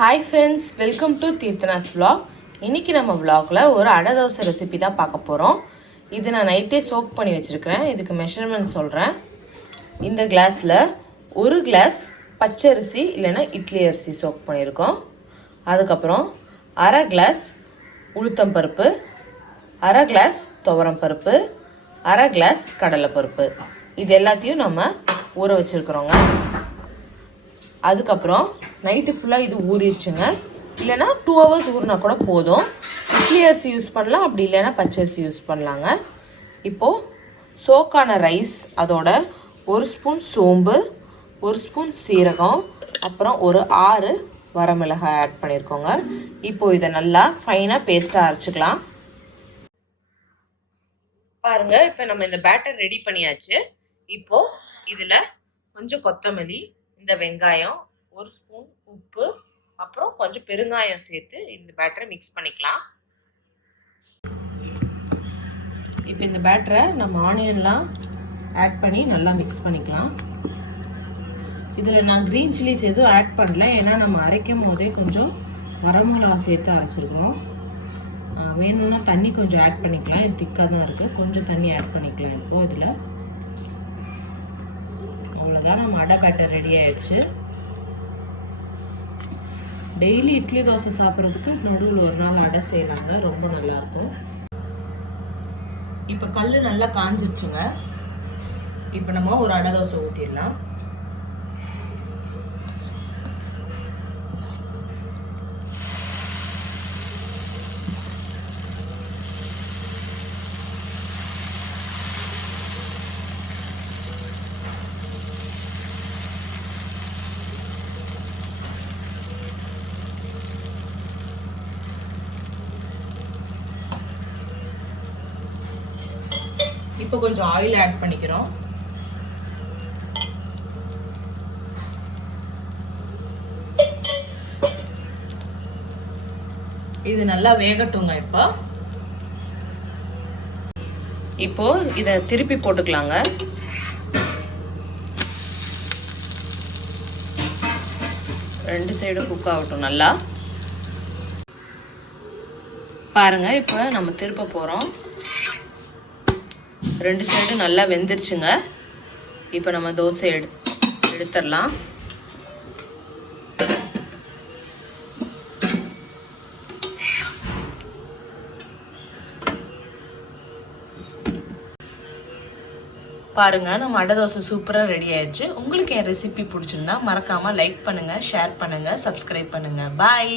Hi friends, welcome to Theerthana's vlog. இன்றைக்கி நம்ம vlogல ஒரு அடை தோசை ரெசிபி தான் பார்க்க போகிறோம். இது நான் நைட்டே சோக் பண்ணி வச்சுருக்கிறேன். இதுக்கு மெஷர்மெண்ட் சொல்கிறேன். இந்த கிளாஸில் ஒரு கிளாஸ் பச்சரிசி இல்லைன்னா இட்லி அரிசி சோக் பண்ணியிருக்கோம். அதுக்கப்புறம் அரை கிளாஸ் உளுத்தம் பருப்பு, அரை கிளாஸ் துவரம் பருப்பு, அரை கிளாஸ் கடலைப்பருப்பு, இது எல்லாத்தையும் நம்ம ஊற வச்சுருக்குறோங்க. அதுக்கப்புறம் நைட்டு ஃபுல்லாக இது ஊறிடுச்சுங்க. இல்லைனா 2 hours ஊறினா கூட போதும். இட்லி அரிசி யூஸ் பண்ணலாம், அப்படி இல்லைன்னா பச்சரிசி யூஸ் பண்ணலாங்க. இப்போது சோக்கான ரைஸ், அதோட 1 ஸ்பூன் சோம்பு, 1 ஸ்பூன் சீரகம், அப்புறம் ஒரு 6 வரமிளகாய் ஆட் பண்ணியிருக்கோங்க. இப்போது இதை நல்லா ஃபைனாக பேஸ்ட்டாக அரைச்சிக்கலாம். பாருங்கள், இப்போ நம்ம இந்த பேட்டர் ரெடி பண்ணியாச்சு. இப்போது இதில் கொஞ்சம் கொத்தமல்லி, இந்த வெங்காயம், 1 ஸ்பூன் உப்பு, அப்புறம் கொஞ்சம் பெருங்காயம் சேர்த்து இந்த பேட்டரை மிக்ஸ் பண்ணிக்கலாம். இப்போ இந்த பேட்டரை நம்ம ஆனியன்லாம் ஆட் பண்ணி நல்லா மிக்ஸ் பண்ணிக்கலாம். இதில் நான் க்ரீன் சில்லிஸ் எதுவும் ஆட் பண்ணல, ஏன்னா நம்ம அரைக்கும் போதே கொஞ்சம் வரமிளகா சேர்த்து அரைச்சிருக்கிறோம். வேணும்னா தண்ணி கொஞ்சம் ஆட் பண்ணிக்கலாம். இது திக்காக தான் இருக்குது, கொஞ்சம் தண்ணி ஆட் பண்ணிக்கலாம். இப்போது இதில் அவ்வளோதான், நம்ம அடை பேட்டர் ரெடி ஆயிடுச்சு. டெய்லி இட்லி தோசை சாப்பிட்றதுக்கு நடுவில் ஒரு நாள் அடை செய்யலாங்க, ரொம்ப நல்லாயிருக்கும். இப்போ கல் நல்லா காஞ்சிருச்சுங்க. இப்போ நம்ம ஒரு அடை தோசை ஊற்றிடலாம். இப்போ கொஞ்சம் ஆயில் ஆட் பண்ணிக்கிறோம். இது நல்லா வேகட்டுங்க. இப்போ இதை திருப்பி போட்டுக்கலாங்க. ரெண்டு சைடும் குக் ஆகட்டும் நல்லா. பாருங்க, இப்போ நம்ம திருப்ப போறோம். ரெண்டு சைடும் நல்லா வெந்துருச்சுங்க. இப்போ நம்ம தோசை எடுத்துடலாம். பாருங்க, நம்ம அடை தோசை சூப்பராக ரெடி ஆயிடுச்சு. உங்களுக்கு என் ரெசிபி பிடிச்சிருந்தா மறக்காமல் லைக் பண்ணுங்கள், ஷேர் பண்ணுங்கள், சப்ஸ்கிரைப் பண்ணுங்கள். பாய்.